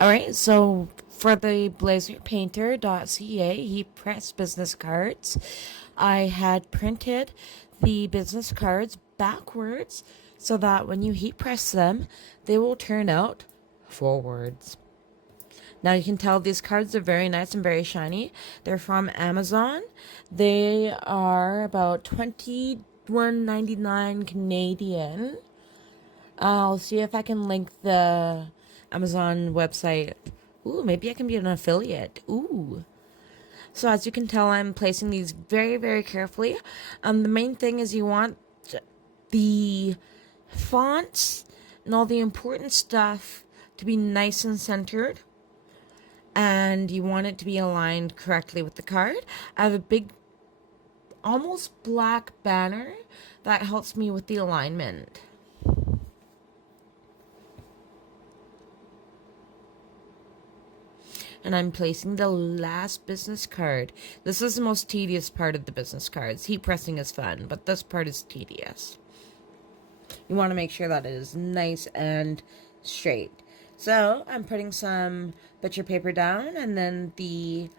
Alright, so for the blazerpainter.ca heat press business cards, I had printed the business cards backwards so that when you heat press them, they will turn out forwards. Now you can tell these cards are very nice and very shiny. They're from Amazon. They are about $21.99 Canadian. I'll see if I can link the Amazon website. Ooh, maybe I can be an affiliate. Ooh. So as you can tell, I'm placing these very, very carefully. The main thing is you want the fonts and all the important stuff to be nice and centered. And you want it to be aligned correctly with the card. I have a big, almost black banner that helps me with the alignment. And I'm placing the last business card. This is the most tedious part of the business cards. Heat pressing is fun, but this part is tedious. You want to make sure that it is nice and straight. So I'm putting some butcher paper down and then the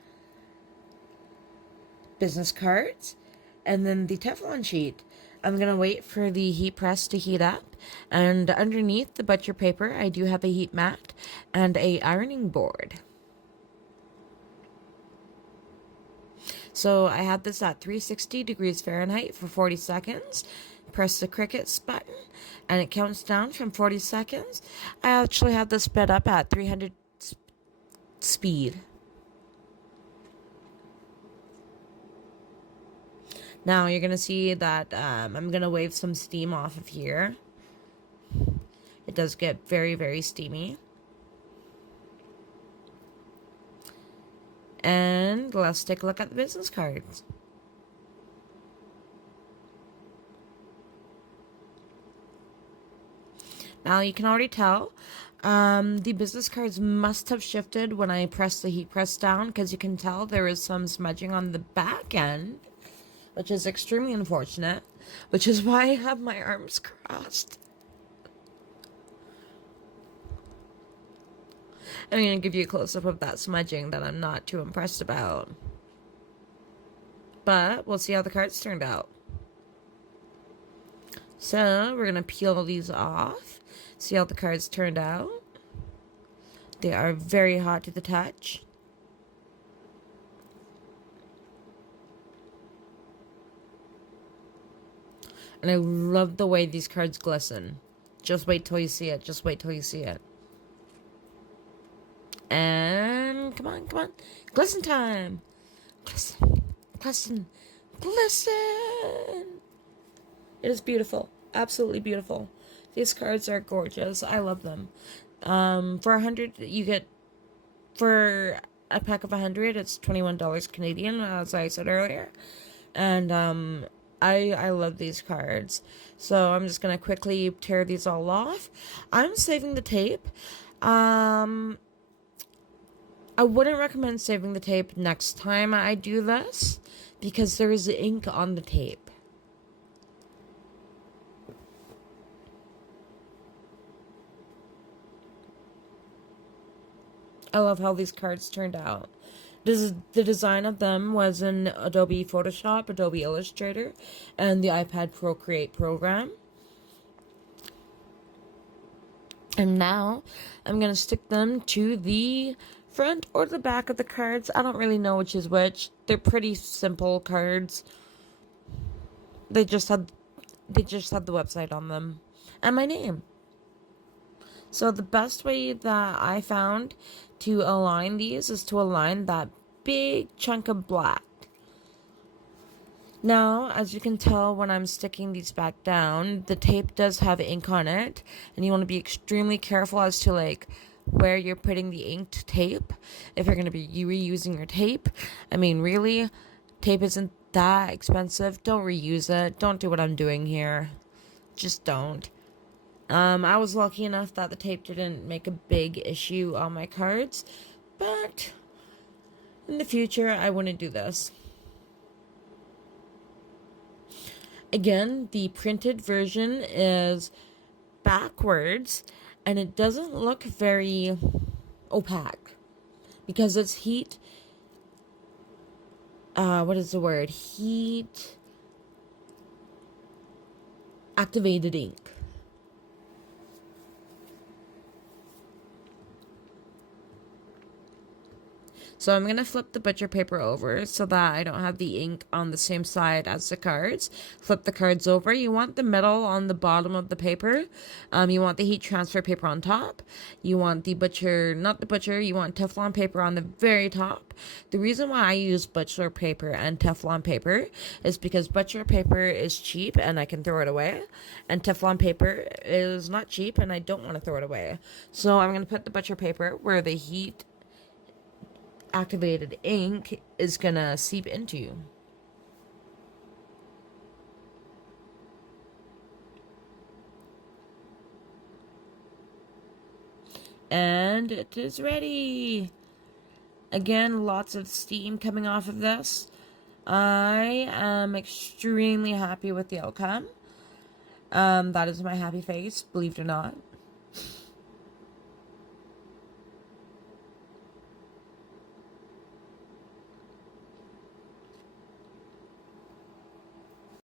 business cards and then the Teflon sheet. I'm going to wait for the heat press to heat up, and underneath the butcher paper I do have a heat mat and a ironing board. So I had this at 360 degrees Fahrenheit for 40 seconds. Press the crickets button and it counts down from 40 seconds. I actually have this sped up at 300 speed. Now you're going to see that I'm going to wave some steam off of here. It does get very, very steamy. And let's take a look at the business cards. Now you can already tell the business cards must have shifted when I pressed the heat press down, because you can tell there is some smudging on the back end, which is extremely unfortunate, which is why I have my arms crossed. I'm going to give you a close-up of that smudging that I'm not too impressed about. But we'll see how the cards turned out. So we're going to peel these off. See how the cards turned out. They are very hot to the touch. And I love the way these cards glisten. Just wait till you see it. Just wait till you see it. And come on, come on. Glisten time. Glisten, glisten, glisten. It is beautiful. Absolutely beautiful. These cards are gorgeous. I love them. For 100, you get, for a pack of 100, it's $21 Canadian, as I said earlier. And I love these cards. So I'm just going to quickly tear these all off. I'm saving the tape. I wouldn't recommend saving the tape next time I do this, because there is ink on the tape. I love how these cards turned out. The design of them was in Adobe Photoshop, Adobe Illustrator, and the iPad Procreate program. And now I'm going to stick them to the front or the back of the cards. I don't really know which is which. They're pretty simple cards. They just had the website on them and my name. So the best way that I found to align these is to align that big chunk of black. Now, as you can tell when I'm sticking these back down, the tape does have ink on it, and you want to be extremely careful as to where you're putting the inked tape if you're going to be reusing your tape. I mean, really, tape isn't that expensive. Don't reuse it. Don't do what I'm doing here. Just don't. I was lucky enough that the tape didn't make a big issue on my cards, but in the future, I wouldn't do this. Again, the printed version is backwards, and it doesn't look very opaque because it's heat. What is the word? Heat activated ink. So I'm going to flip the butcher paper over so that I don't have the ink on the same side as the cards. Flip the cards over. You want the metal on the bottom of the paper. You want the heat transfer paper on top. You want the butcher, not the butcher, you want Teflon paper on the very top. The reason why I use butcher paper and Teflon paper is because butcher paper is cheap and I can throw it away. And Teflon paper is not cheap and I don't want to throw it away. So I'm going to put the butcher paper where the heat activated ink is gonna seep into. And it is ready. Again, lots of steam coming off of this. I am extremely happy with the outcome. That is my happy face, believe it or not.